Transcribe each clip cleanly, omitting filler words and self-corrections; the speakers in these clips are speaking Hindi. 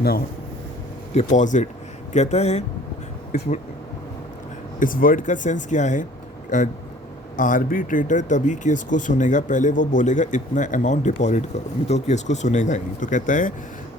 नाउ डिपॉजिट कहता है, इस इस वर्ड का सेंस क्या है? आर्बिट्रेटर तभी केस को सुनेगा, पहले वो बोलेगा इतना अमाउंट डिपॉजिट करो, नहीं तो केस को सुनेगा ही नहीं। तो कहता है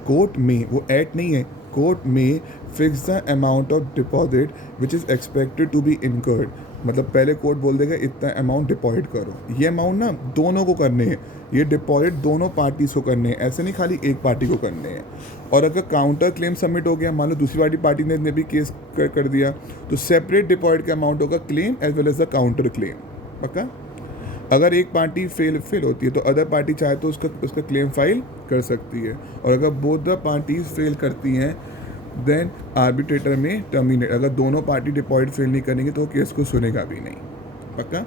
कोर्ट में, वो एट नहीं है, कोर्ट में fix the amount of deposit which is expected to be incurred. मतलब पहले कोर्ट बोल देगा इतना अमाउंट डिपॉजिट करो। ये अमाउंट ना दोनों को करने हैं, ये डिपॉजिट दोनों पार्टीज को करने हैं, ऐसे नहीं खाली एक पार्टी को करने हैं। और अगर काउंटर क्लेम सबमिट हो गया, मान लो दूसरी वाली पार्टी ने भी केस कर दिया, तो सेपरेट डिपॉजिट का अमाउंट होगा claim as well as the counter claim. पक्का? अगर एक पार्टी फेल होती है तो अदर पार्टी चाहे तो उसका क्लेम फाइल कर सकती है, और अगर बोथ द पार्टीज फेल करती हैं देन आर्बिट्रेटर में टर्मिनेट। अगर दोनों पार्टी डिपॉजिट फेल नहीं करेंगे तो केस को सुनेगा भी नहीं। पक्का?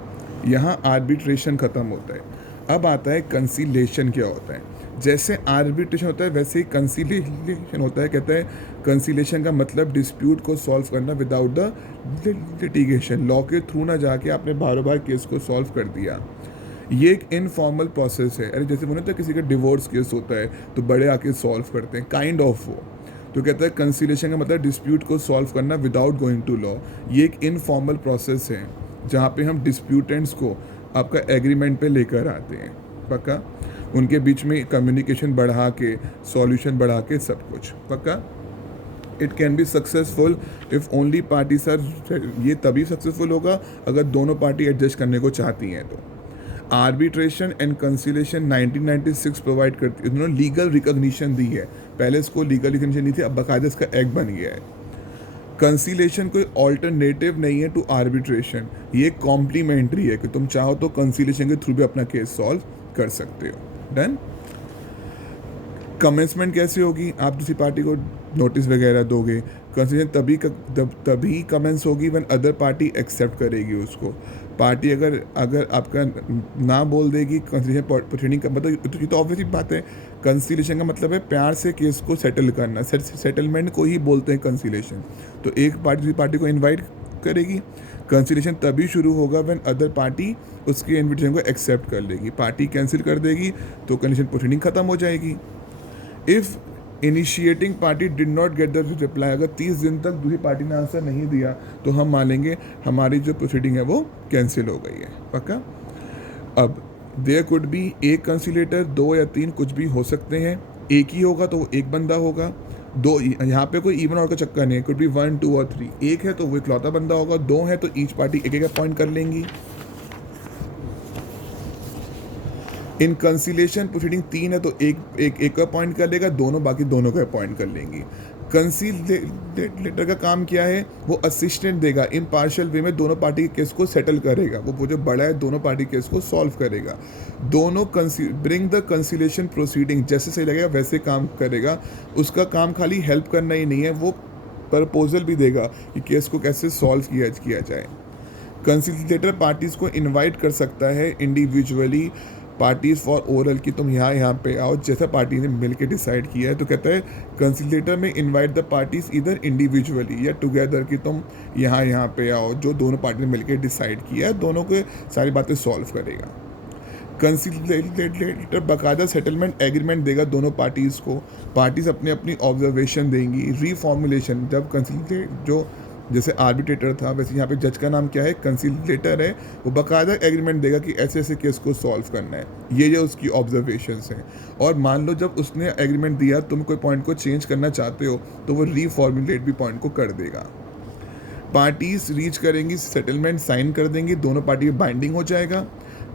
यहाँ आर्बिट्रेशन ख़त्म होता है। अब आता है कंसीलेशन क्या होता है। जैसे आर्बिट्रेशन होता है वैसे ही कंसीलेशन होता है। कहता है कंसीलेशन का मतलब डिस्प्यूट को सॉल्व करना विदाउट द लिटिगेशन, लॉ के थ्रू ना जाके आपने बार बार केस को सॉल्व कर दिया। ये एक इनफॉर्मल प्रोसेस है। अरे जैसे बोले तो किसी का डिवोर्स केस होता है तो बड़े आके सॉल्व करते हैं, काइंड ऑफ वो। तो कहता है कंसीलेशन का मतलब डिस्प्यूट को सॉल्व करना विदाउट गोइंग टू लॉ। ये एक इनफॉर्मल प्रोसेस है जहाँ पे हम डिस्प्यूटेंट्स को आपका एग्रीमेंट पे लेकर आते हैं। पक्का? उनके बीच में कम्युनिकेशन बढ़ा के, सॉल्यूशन बढ़ा के, सब कुछ। पक्का? It can be successful if only parties are, ये तभी सक्सेसफुल होगा अगर दोनों पार्टी एडजस्ट करने को चाहती हैं। तो आर्बिट्रेशन एंड कंसीलेशन 1996 प्रोवाइड करती है, उन्होंने लीगल रिकॉग्निशन दी है। पहले इसको लीगल रिकॉग्निशन नहीं थी, अब बाकायदा इसका एक्ट बन गया है। कंसीलेशन कोई ऑल्टरनेटिव नहीं है टू आर्बिट्रेशन, ये कॉम्प्लीमेंट्री है कि तुम चाहो तो कंसीलेशन के थ्रू भी अपना केस सॉल्व कर सकते हो। डन? कमेंसमेंट कैसे होगी? आप दूसरी पार्टी को नोटिस वगैरह दोगे। कंसीलेशन तभी कमेंस होगी व्हेन अदर पार्टी एक्सेप्ट करेगी उसको। पार्टी अगर आपका ना बोल देगी कंसीलेशन प्रोसीडिंग का, मतलब ये तो ऑब्वियसली बात है। कंसीलेशन का मतलब है प्यार से केस को सेटल करना, सेटलमेंट को ही बोलते हैं कंसीलेशन। तो एक पार्टी दूसरी पार्टी को इन्वाइट करेगी। कंसीलेशन तभी शुरू होगा व्हेन अदर पार्टी उसके इन्विटेशन को एक्सेप्ट कर लेगी। पार्टी कैंसिल कर देगी तो कंसीलेशन प्रोसीडिंग खत्म हो जाएगी। If initiating party did not get the reply, अगर 30 दिन तक दूसरी पार्टी ने आंसर नहीं दिया तो हम मानेंगे हमारी जो प्रोसीडिंग है वो कैंसिल हो गई है। पक्का? अब देयर कुड बी एक कंसीलेटर, 2 या 3 कुछ भी हो सकते हैं। एक ही होगा तो वो एक बंदा होगा, दो, यहाँ पे कोई इवन और का चक्कर नहीं है, कुड बी 1, 2 और 3। एक है तो वो इकलौता बंदा होगा, 2 है तो ईच पार्टी एक एक अपॉइंट कर लेंगी। इन कंसीलेशन प्रोसीडिंग 3 है तो एक अपॉइंट कर लेगा, दोनों बाकी दोनों को अपॉइंट कर लेंगी। कंसीलेटर का काम क्या है? वो असिस्टेंट देगा, इम्पार्शियल वे में दोनों पार्टी के केस को सेटल करेगा। वो जो बड़ा है दोनों पार्टी केस को सॉल्व करेगा। दोनों ब्रिंग द कंसीलेशन प्रोसीडिंग, जैसे सही लगेगा वैसे काम करेगा। उसका काम खाली हेल्प करना ही नहीं है, वो प्रपोजल भी देगा कि केस को कैसे सॉल्व किया जाए। कंसीलेटर पार्टीज को इनवाइट कर सकता है इंडिविजुअली, पार्टीज फॉर ओरल की तुम यहाँ पे आओ, जैसा पार्टी ने मिलकर डिसाइड किया है। तो कहता है कंसीलेटर में इनवाइट द पार्टीज इधर इंडिविजुअली या टुगेदर कि तुम यहाँ पे आओ, जो दोनों पार्टी ने मिलकर डिसाइड किया है, दोनों के सारी बातें सॉल्व करेगा। कंसीलेटर बाकायदा सेटलमेंट एग्रीमेंट देगा दोनों पार्टीज़ को। पार्टीज अपनी अपनी ऑब्जर्वेशन देंगी। रीफॉर्मुलेशन, जब कंसीलेटर जो जैसे आर्बिट्रेटर था वैसे यहाँ पे जज का नाम क्या है? कंसीलेटर है। वो बाकायदा एग्रीमेंट देगा कि ऐसे ऐसे केस को सॉल्व करना है, ये उसकी ऑब्जर्वेशंस हैं। और मान लो जब उसने एग्रीमेंट दिया तुम कोई पॉइंट को चेंज करना चाहते हो तो वो रीफॉर्मुलेट भी पॉइंट को कर देगा। पार्टीज रीच करेंगी, सेटलमेंट साइन कर देंगी, दोनों पार्टी में बाइंडिंग हो जाएगा।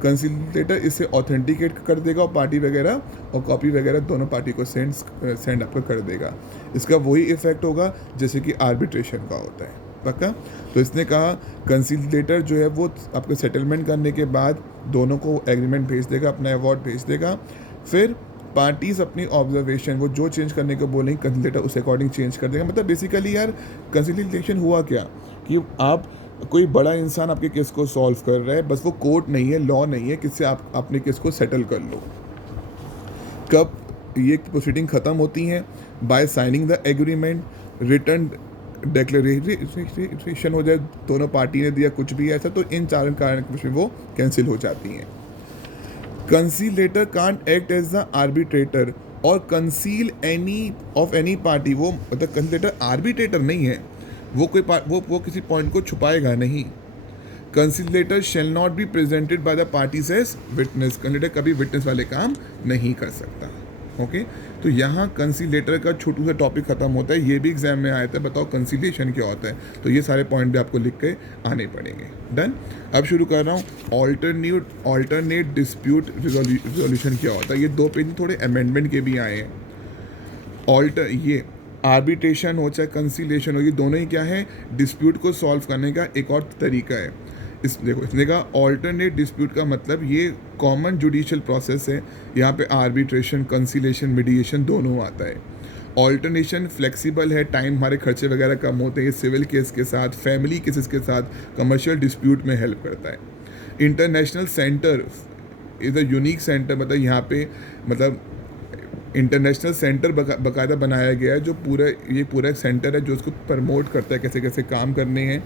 कंसीलेटर इसे ऑथेंटिकेट कर देगा और पार्टी वगैरह और कॉपी वगैरह दोनों पार्टी को सेंड आपको कर देगा। इसका वही इफेक्ट होगा जैसे कि आर्बिट्रेशन का होता है। पक्का? तो इसने कहा कंसीलेटर जो है वो आपको सेटलमेंट करने के बाद दोनों को एग्रीमेंट भेज देगा, अपना अवार्ड भेज देगा। फिर पार्टीज अपनी ऑब्जर्वेशन, वो जो चेंज करने को बोलेंगे कंसीलेटर उस अकॉर्डिंग चेंज कर देगा। मतलब बेसिकली यार कंसीलिएशन हुआ क्या कि आप कोई बड़ा इंसान आपके केस को सॉल्व कर रहा है, बस वो कोर्ट नहीं है, लॉ नहीं है, किससे आप अपने केस को सेटल कर लो। कब ये प्रोसीडिंग ख़त्म होती हैं? By signing the agreement, return declaration हो जाए, दोनों पार्टी ने दिया कुछ भी ऐसा, तो इन चार कारण वो कैंसिल हो जाती हैं। Conciliator can't act as the arbitrator, और conceal any of any party, वो मतलब कंसिलेटर आर्बिट्रेटर नहीं है, वो कोई वो किसी पॉइंट को छुपाएगा नहीं। Conciliator shall not be presented by the parties as witness, conciliator कभी विटनेस वाले काम नहीं कर सकता। ओके तो यहाँ कंसिलेटर का छोटू सा टॉपिक खत्म होता है, ये भी एग्जाम में आया था, बताओ कंसिलेशन क्या होता है, तो ये सारे पॉइंट भी आपको लिख के आने पड़ेंगे। डन। अब शुरू कर रहा हूँ, ऑल्टरनेट डिस्प्यूट रिजोल्यूशन क्या होता है। ये 2 पेज थोड़े अमेंडमेंट के भी आए हैं। ये आर्बिट्रेशन हो चाहे कंसिलेशन हो, ये दोनों ही क्या है, डिस्प्यूट को सॉल्व करने का एक और तरीका है। देखो इसने कहा ऑल्टरनेट डिस्प्यूट का मतलब ये कॉमन जुडिशियल प्रोसेस है, यहाँ पे आर्बिट्रेशन, कंसिलेशन, मीडिएशन दोनों आता है। ऑल्टरनेशन फ्लेक्सिबल है, टाइम हमारे खर्चे वगैरह कम होते हैं, ये सिविल केस के साथ, फैमिली केसेस के साथ, कमर्शियल डिस्प्यूट में हेल्प करता है। International centre is a unique centre, मतलब यहाँ पे मतलब इंटरनेशनल सेंटर बाकायदा बनाया गया है, जो ये पूरा एक सेंटर है जो उसको प्रमोट करता है कैसे कैसे काम करने हैं।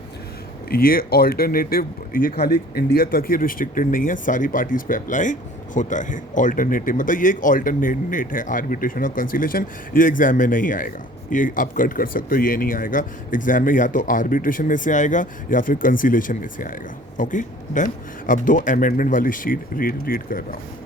ये ऑल्टरनेटिव, ये खाली इंडिया तक ही रिस्ट्रिक्टेड नहीं है, सारी पार्टीज़ पे अप्लाई होता है। ऑल्टरनेटिव मतलब ये एक ऑल्टरनेट है, आर्बिट्रेशन और कंसिलेशन। ये एग्जाम में नहीं आएगा, ये आप कट कर सकते हो, ये नहीं आएगा एग्जाम में, या तो आर्बिट्रेशन में से आएगा या फिर कंसिलेशन में से आएगा। Okay done. अब 2 अमेंडमेंट वाली शीट रीड कर रहा हूँ।